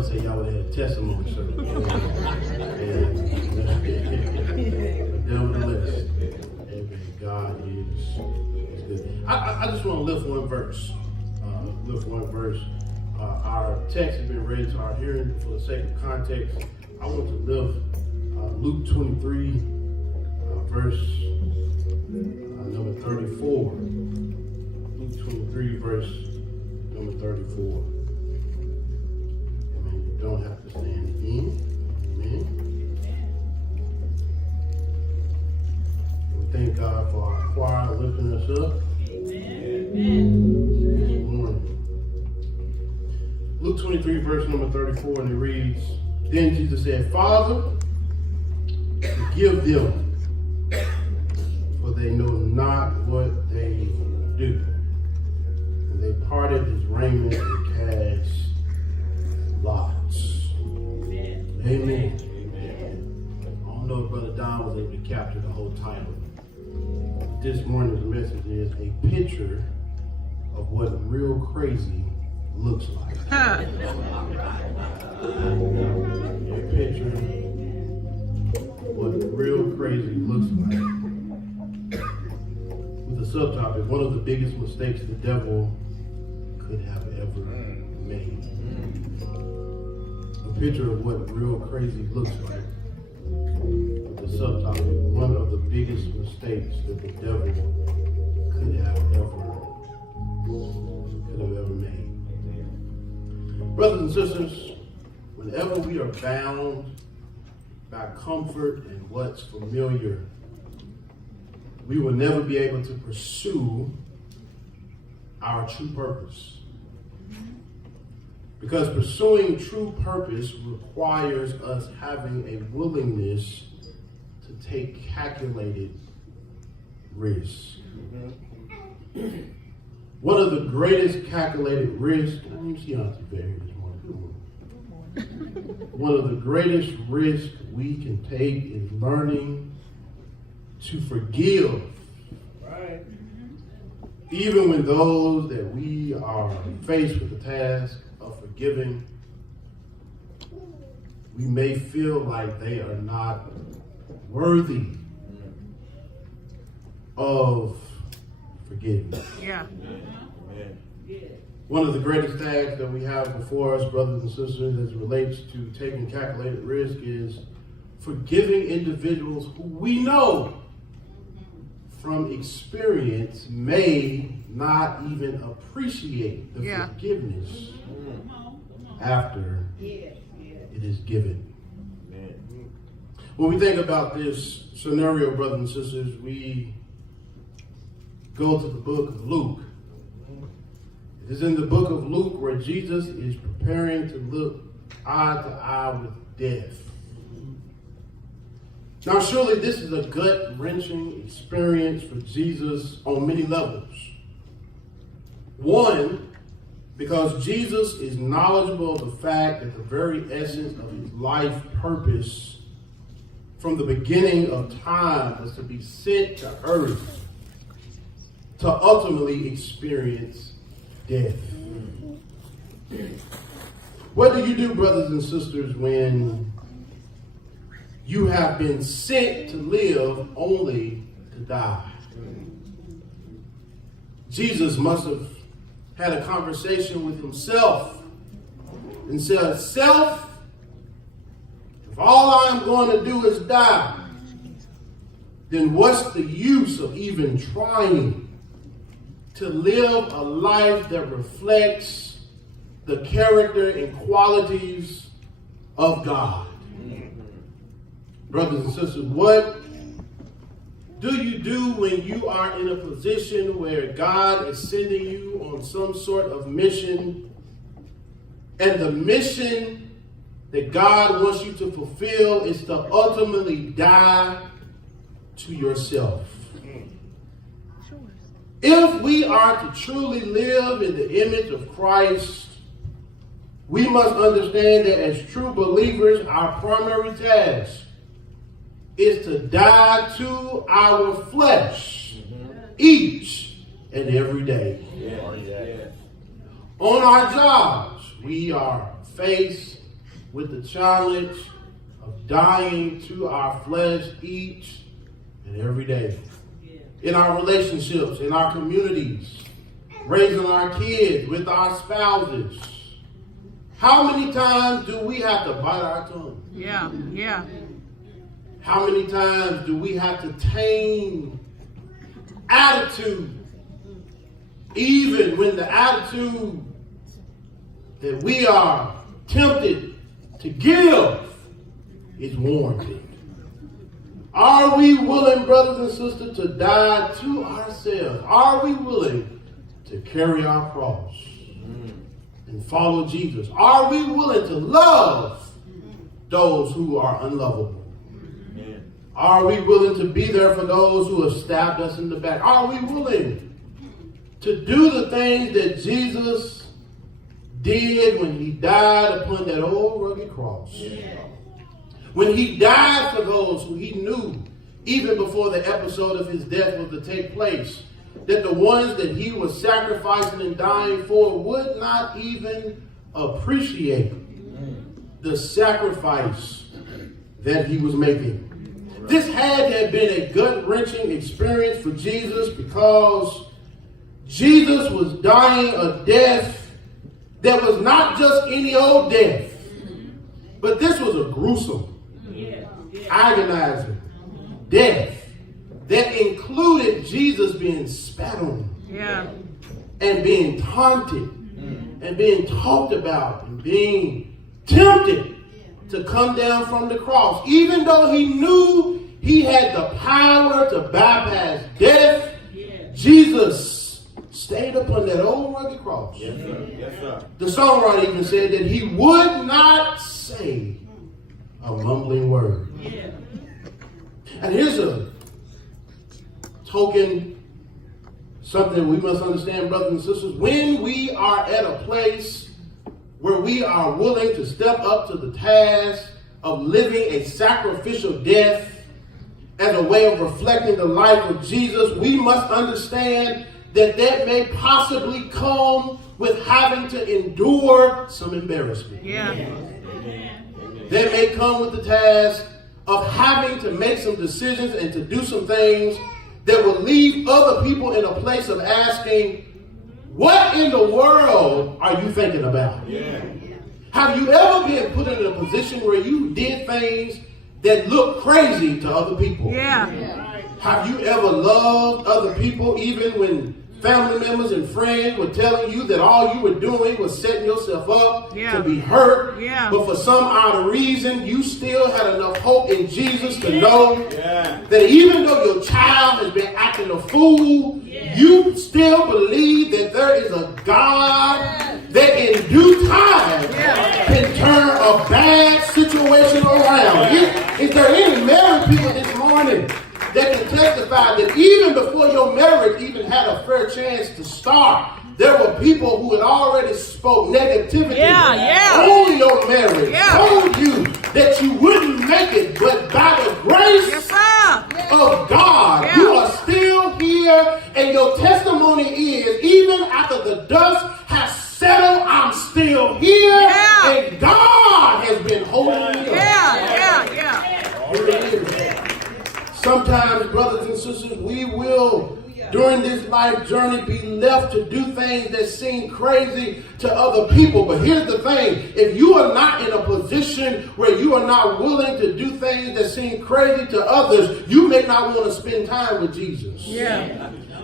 would say y'all would have had a testimony service. But nevertheless, amen, God is good. I just want to lift one verse. Our text has been read to our hearing for the sake of context. I want to lift Luke 23, verse number 34. Luke 23, verse number 34. Amen. You don't have to stand again. Amen. We thank God for our choir lifting us up. Amen. This morning. Luke 23, verse number 34, and it reads, Then Jesus said, Father, forgive them, for they know not what they do. And they parted his raiment and cast lots. Amen. Amen. I don't know if Brother Don was able to capture the whole title. This morning's message is a picture of what real crazy looks like. A picture of what real crazy looks like. With the subtopic, one of the biggest mistakes the devil could have ever made. A picture of what real crazy looks like. With the subtopic, one of the biggest mistakes that the devil could have ever made. Brothers and sisters, whenever we are bound by comfort and what's familiar, we will never be able to pursue our true purpose. Because pursuing true purpose requires us having a willingness to take calculated risks. One of the greatest calculated risks, I didn't see Auntie Barry this morning. One of the greatest risks we can take is learning to forgive. Right. Even when those that we are faced with the task of forgiving, we may feel like they are not worthy of forgiveness. Yeah. One of the greatest tasks that we have before us, brothers and sisters, as it relates to taking calculated risk is forgiving individuals who we know from experience may not even appreciate the forgiveness after it is given. When we think about this scenario, brothers and sisters, we go to the book of Luke. It is in the book of Luke where Jesus is preparing to look eye to eye with death. Now, surely this is a gut-wrenching experience for Jesus on many levels. One, because Jesus is knowledgeable of the fact that the very essence of his life purpose from the beginning of time was to be sent to earth to ultimately experience death. What do you do, brothers and sisters, when you have been sent to live only to die? Jesus must have had a conversation with himself and said, "Self, if all I'm going to do is die, then what's the use of even trying to live a life that reflects the character and qualities of God?" Brothers and sisters, what do you do when you are in a position where God is sending you on some sort of mission, and the mission that God wants you to fulfill is to ultimately die to yourself? If we are to truly live in the image of Christ, we must understand that as true believers, our primary task is to die to our flesh each and every day. On our jobs, we are faced with the challenge of dying to our flesh each and every day. In our relationships, in our communities, raising our kids, with our spouses. How many times do we have to bite our tongue? Yeah. How many times do we have to tame attitude? Even when the attitude that we are tempted to give is warranted. Are we willing, brothers and sisters, to die to ourselves? Are we willing to carry our cross and follow Jesus? Are we willing to love those who are unlovable? Are we willing to be there for those who have stabbed us in the back? Are we willing to do the things that Jesus did when he died upon that old rugged cross? When he died for those who he knew, even before the episode of his death was to take place, that the ones that he was sacrificing and dying for would not even appreciate the sacrifice that he was making. This had to have been a gut-wrenching experience for Jesus, because Jesus was dying a death that was not just any old death, but this was a gruesome, agonizing death that included Jesus being spat on and being taunted and being talked about and being tempted to come down from the cross. Even though he knew he had the power to bypass death, Jesus stayed upon that old rugged cross. Yes, sir. Yes, sir. The songwriter even said that he would not say a mumbling word. And here's a token, something we must understand, brothers and sisters. When we are at a place where we are willing to step up to the task of living a sacrificial death as a way of reflecting the life of Jesus, we must understand that that may possibly come with having to endure some embarrassment. That may come with the task of having to make some decisions and to do some things that will leave other people in a place of asking, what in the world are you thinking about? Have you ever been put in a position where you did things that look crazy to other people? Have you ever loved other people even when family members and friends were telling you that all you were doing was setting yourself up to be hurt? But for some odd reason, you still had enough hope in Jesus to know that even though your child has been acting a fool, you still believe that there is a God that in due time can turn a bad situation around. Is there any married people this morning that can testify that even before your marriage even had a fair chance to start, there were people who had already spoke negativity on your marriage, told you that you wouldn't make it, but by the grace of God, you are still here, and your testimony is, even after the dust has settled, I'm still here, and God has been holding me up. Sometimes, brothers and sisters, we will, during this life journey, be left to do things that seem crazy to other people. But here's the thing. If you are not in a position where you are not willing to do things that seem crazy to others, you may not want to spend time with Jesus.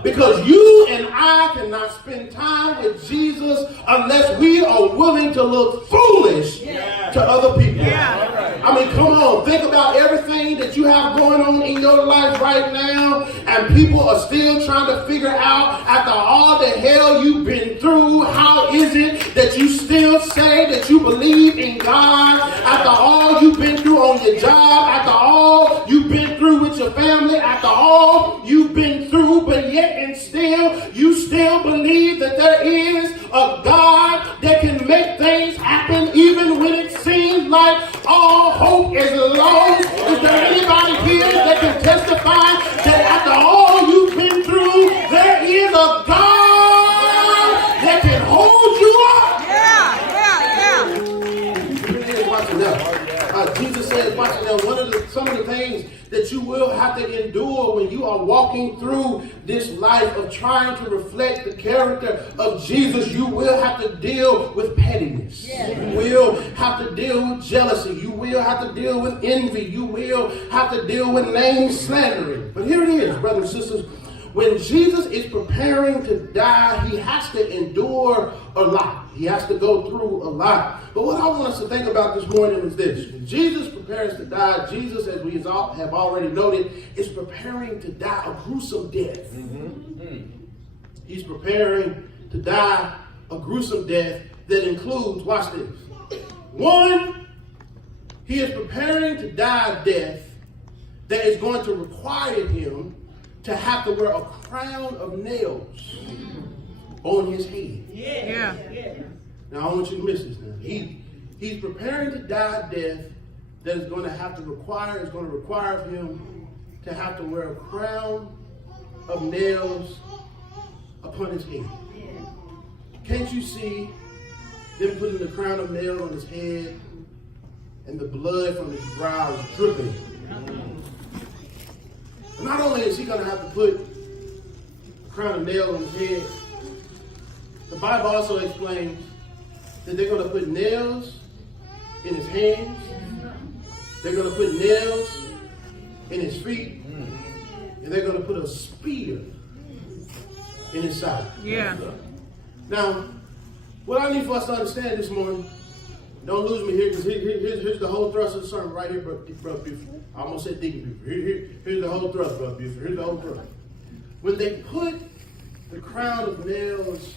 Because you and I cannot spend time with Jesus unless we are willing to look foolish to other people. I mean, come on. Think about everything that you have going on in your life right now, and people are still trying to figure out, after all the hell you've been through, how is it that you still say that you believe in God? After all you've been through on your job, after all you've been through with your family, after all you've been through, but yet and still, you still believe that there is a God that can make things happen even when it seems like all hope is lost. Is there anybody here that can testify that after all you've been through, there is a God that can hold you up? that you will have to endure when you are walking through this life of trying to reflect the character of Jesus. You will have to deal with pettiness. You will have to deal with jealousy. You will have to deal with envy. You will have to deal with name slandering. But here it is, brothers and sisters. When Jesus is preparing to die, he has to endure a lot. He has to go through a lot. But what I want us to think about this morning is this. When Jesus prepares to die, Jesus, as we have already noted, is preparing to die a gruesome death. He's preparing to die a gruesome death that includes, watch this. One, he is preparing to die a death that is going to require him to have to wear a crown of nails on his head. Yeah. Now I want you to miss this now. He's preparing to die a death that is going to require him to have to wear a crown of nails upon his head. Can't you see them putting the crown of nails on his head and the blood from his brow is dripping? Not only is he going to have to put a crown of nails on his head, the Bible also explains that they're going to put nails in his hands. They're going to put nails in his feet. And they're going to put a spear in his side. Yeah. Now, what I need for us to understand this morning, don't lose me here, because here's the whole thrust of the sermon right here, Brother Buford. I almost said Deacon Buford. Here's the whole thrust, Brother Buford. Here's the whole thrust. When they put the crown of nails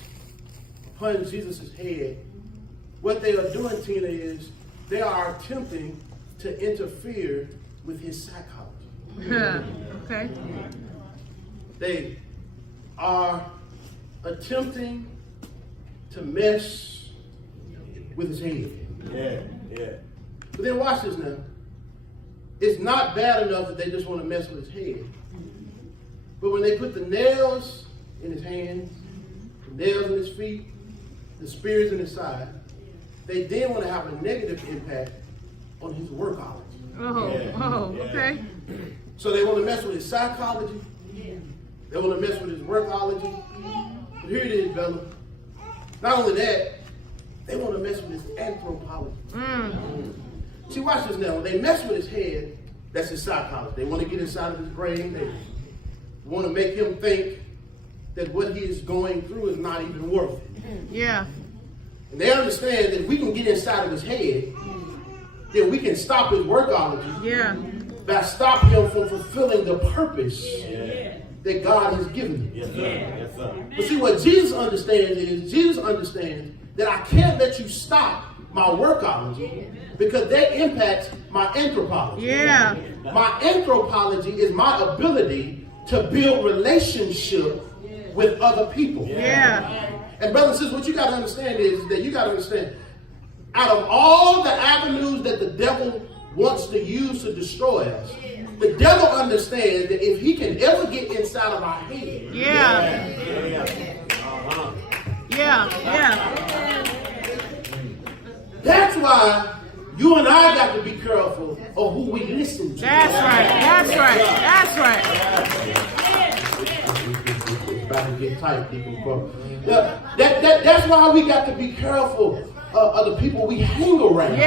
upon Jesus' head, what they are doing, Tina, is they are attempting to interfere with his psychology. Okay. They are attempting to mess with his head. Yeah. But then watch this now. It's not bad enough that they just want to mess with his head. But when they put the nails in his hands, the nails in his feet, the spears in his side, they then want to have a negative impact on his workology. Okay. So they want to mess with his psychology. They want to mess with his workology. But here it is, Bella. Not only that, they want to mess with his anthropology. See, watch this now. When they mess with his head, that's his psychology. They want to get inside of his brain. They want to make him think that what he is going through is not even worth it. Yeah. And they understand that if we can get inside of his head, then we can stop his workology. Yeah. By stop him from fulfilling the purpose that God has given him. Yes, sir. But see, what Jesus understands that I can't let you stop my workology because that impacts my anthropology. Yeah. My anthropology is my ability to build relationship with other people. Yeah. And brothers and sisters, what you got to understand is that you got to understand, out of all the avenues that the devil wants to use to destroy us, the devil understands that if he can ever get inside of our head, that's why you and I got to be careful of who we listen to. That's right. It's about to get tight, people. That's why we got to be careful of the people we hang around.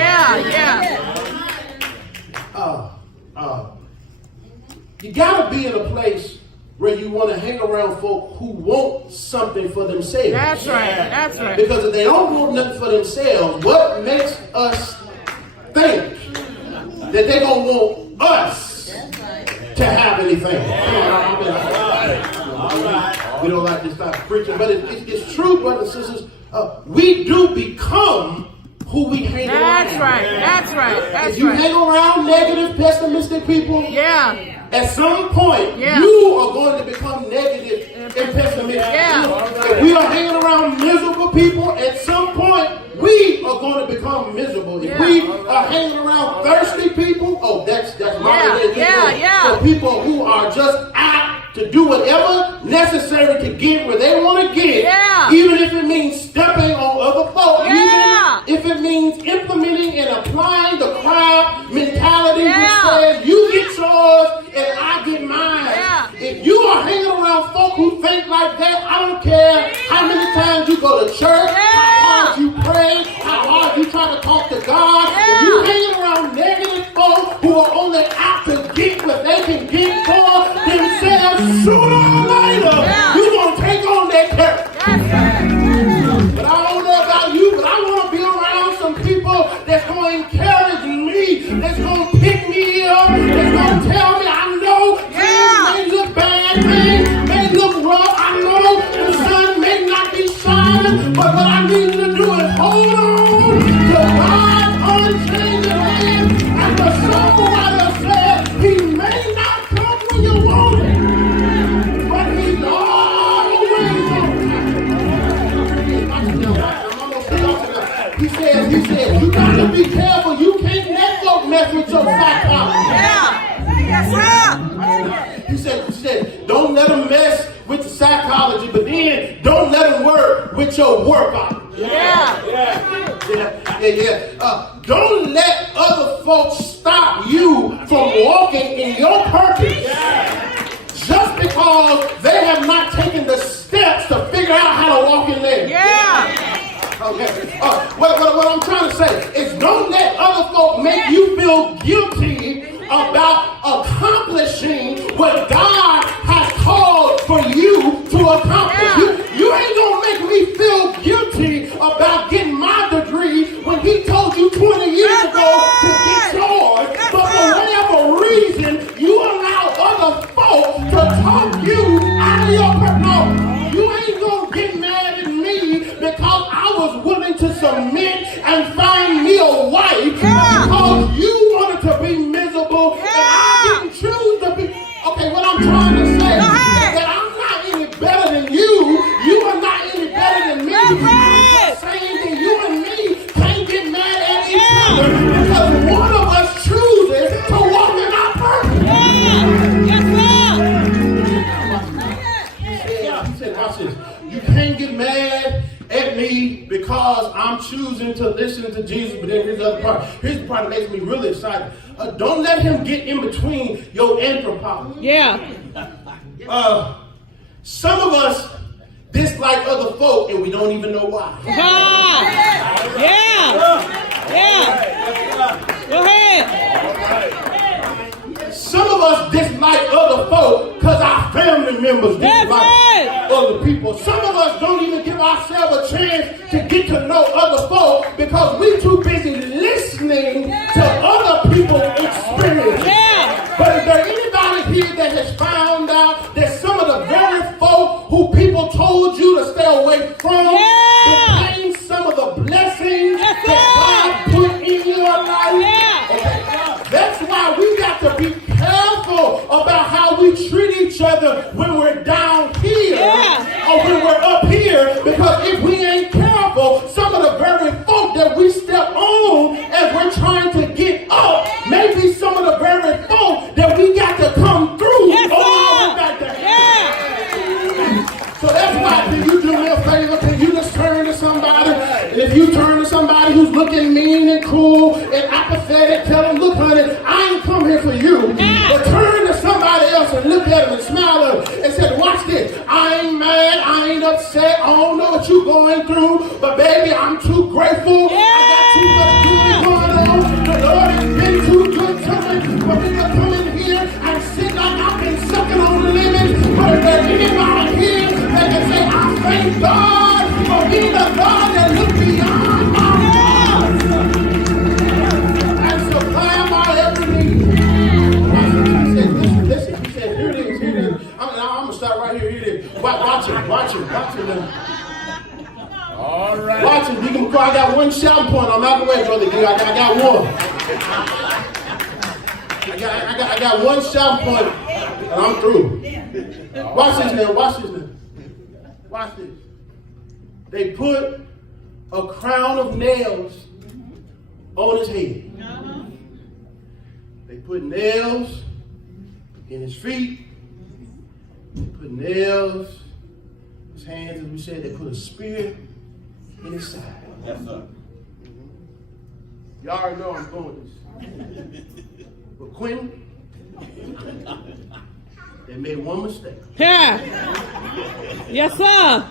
You got to be in a place where you want to hang around folk who want something for themselves. That's right. Because if they don't want nothing for themselves, what makes us think that they're going to want us to have anything? We don't like this type of preaching, but it's true, brothers and sisters. We do become who we hang around. That's right. If you hang around negative, pessimistic people, at some point, you are going to become negative and pessimistic. If we are hanging around miserable people, at some point, we are going to become miserable. If we are hanging around thirsty people, that's my So people who are just out to do whatever necessary to get where they want to get, even if it means stepping on other folks, even if it means implementing and applying the crowd mentality, which says you get yours how many times you go to church, how hard you pray, how hard you try to talk to God. If you hanging around negative folks who are only out to get what they can get for themselves, sooner or later, you're going to take on that character. But I don't know about you, but I want to be around some people that's going to encourage me, that's going to pick me up, that's going to tell me, I know things may look bad, things may look rough, I know the sun may not be shining, but what I need to do is hold on to God's unchanging hand, and the songwriter said, he may not come when you want it, but he's always on time. He said, you got to be careful. You can't let folks mess with your psychology. He said, don't let them mess with the psychology, but then don't let them work with your workout. Don't let other folks stop you from walking in your purpose. Just because they have not taken the steps to figure out how to walk in there. Okay. What I'm trying to say is don't let other folk make you feel guilty about accomplishing what God has called for you to accomplish. You ain't gonna make me feel guilty about getting my degree when he told you 20 years ago to get yours. But for whatever reason, you allow other folk to talk you out of your purpose. No, you ain't gonna get mad at me because I was willing to submit and find me a wife because you wanted to be miserable and I didn't choose to be. Okay, what I'm trying to say is that I'm not any better than you. You are not any better than me. I'm saying that you and me can't get mad at each other because one of us chooses to walk in our purpose. He said, watch this. You can't get mad at me because I'm choosing to listen to Jesus. But then here's the other part. Here's the part that makes me really excited. Don't let him get in between your anthropology. Some of us dislike other folk and we don't even know why. Go ahead. Some of us dislike other folk because our family members dislike other people. Some of us don't even give ourselves a chance to get to know other folk because we're too busy listening to other people's experiences. But is there anybody here that has found out that some of the very folk who people told you to stay away from became some of the blessings that God put in your life? Okay. That's why we got to be careful about how we treat each other when we're down here or when we're up here, because if we ain't careful, some of the very folk that we step on as we're trying to get up may be some of the very folk that we got to come through on our way back there. So that's why, can you do me a favor? Can you just turn to somebody? And if you turn to somebody who's looking mean and cruel and apathetic, tell them, look, honey, I ain't come here for you. But turn to somebody else and look at them and smile at them and say, watch this. I ain't mad. I ain't upset. I don't know what you're going through. But baby, I'm too grateful. I got too much duty going on. The Lord has been too good to me for me to come in here and sit like I've been sucking on lemons. But if there's anybody here that can say, I thank God for being a God that looked beyond my faults and supply my every need. Listen. He said, here it is. I'm going to start right here. Here it is. Watch it. All right. Watch it. Deacon McCoy, I got one shouting point. I'm out the way, brother. I got one. I got one shouting point, and I'm through. Watch this now. Watch this. They put a crown of nails on his head. They put nails in his feet. They put nails in his hands, as we said. They put a spear in his side. Yes, sir. Y'all already know I'm going with this. But Quentin, they made one mistake. Yes, sir.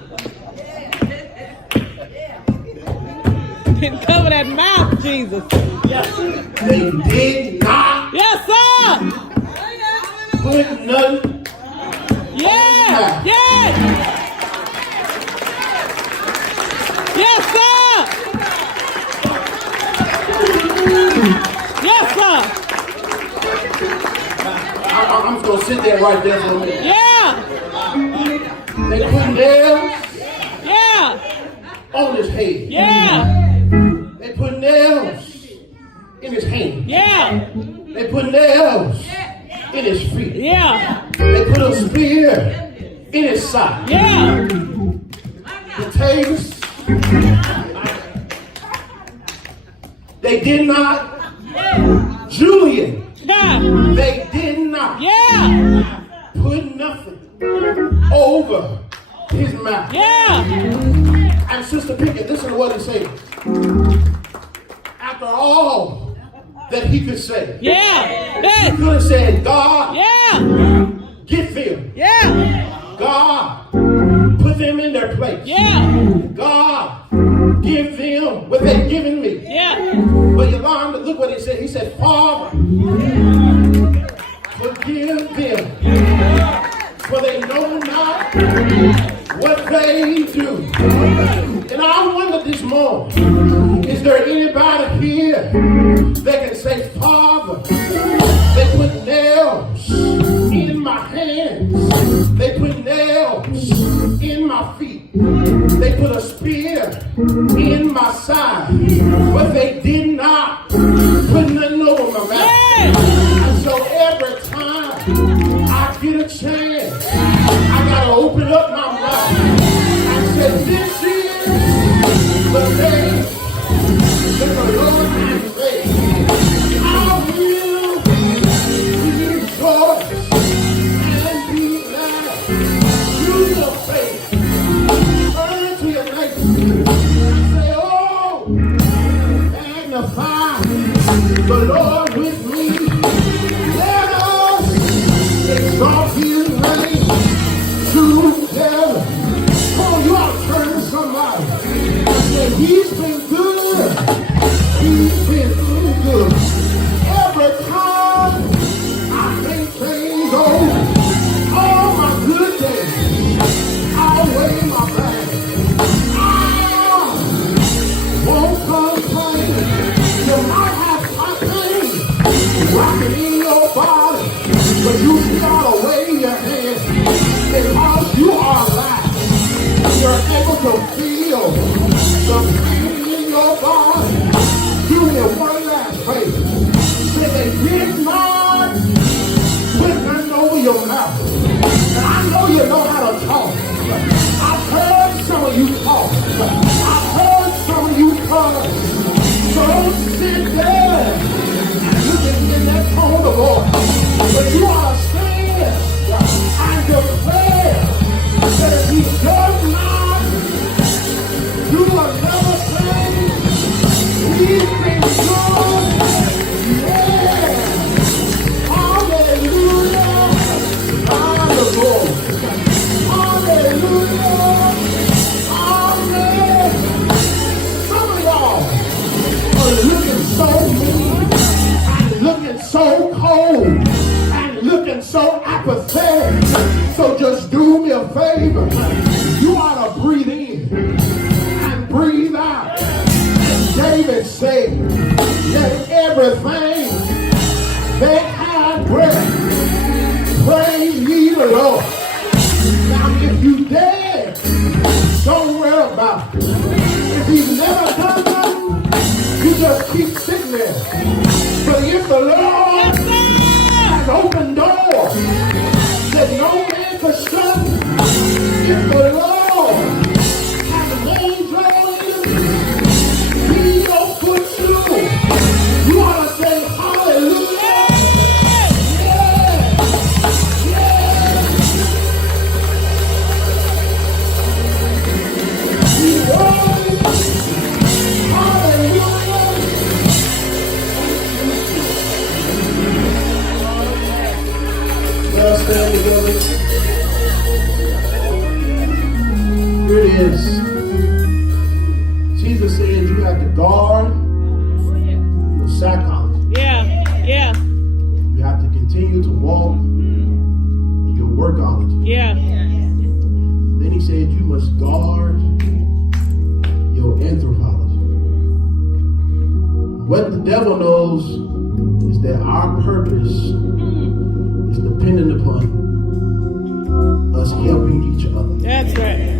Cover that mouth, Jesus. They did not Yes, sir. put nothing. Yeah. Yeah. Yes, sir. Yes, sir. I'm just gonna sit there right there for a minute. Yeah. They put nails Yeah. on his head. Yeah. They put nails in his hands. Yeah. They put nails in his feet. Yeah. They put a spear in his side. Yeah. Potatoes. They did not. Julian. Yeah. They did not Yeah. put nothing over his mouth. Yeah. And Sister Pickett, listen to what he said. After all that he could say, Yeah. he could have said, God, Yeah. get them. Yeah. God, put them in their place. Yeah. God, give them what they've given me. Yeah. But Yolanda, look what he said. He said, Father, forgive them, for they know not what they do. And I wonder this morning, is there anybody here that can say, Father, they put nails in my hands. They put nails in my feet. They put a spear in my side. But they did not put nothing over my mouth. Yeah. And so every time I get a chance, I gotta open up my mouth and say, this is the day that the Lord has made. I will rejoice and be glad. Use your faith. Turn to your neighbor and say, oh, magnify the Lord with me. Let us exalt his name together. Come on, you ought to turn to somebody and say, he's been good. He's been good. Every time I think things over, all my good days, I'll weigh my bag. I won't complain. You might have something rocking in your body, but you gotta weigh your hand because you are alive. You're able to feel the pain in your body. Do me one last favor. Say they did not put nothing over your mouth. And I know you know how to talk. I've heard some of you talk. I've heard some of you curse. So don't sit there and look at me in that tone of voice. But you ought to stand and declare that if he does not do another thing, he's been good. Yeah. Hallelujah. Hallelujah. Hallelujah. Amen. Some of y'all are looking so mean and looking so cold and looking so apathetic. So just do me a favor. You ought to breathe in and breathe out. And David said, let everything that have breath praise ye the Lord. Now if you dare, don't worry about it. If he's never done nothing, you just keep sitting there. But if the Lord has opened doors that no man can shut, if the Lord has made your enemies be your footstool, you ought to say hallelujah. Yeah. Yeah. He won. Hallelujah. devil knows is that our purpose is dependent upon us helping each other. That's right.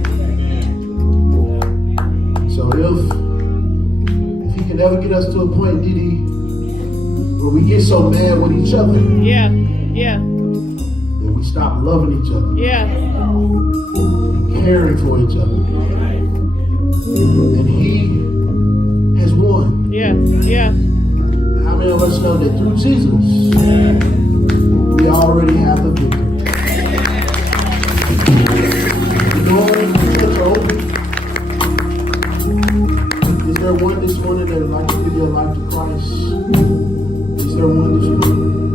So if he can ever get us to a point, Didi, where we get so mad with each other, Yeah. that we stop loving each other, Yeah. and caring for each other, then he has won. Yeah. How many of us know that through Jesus, we already have the victory? The doors are open. Is there one this morning that would like to give your life to Christ? Is there one this morning?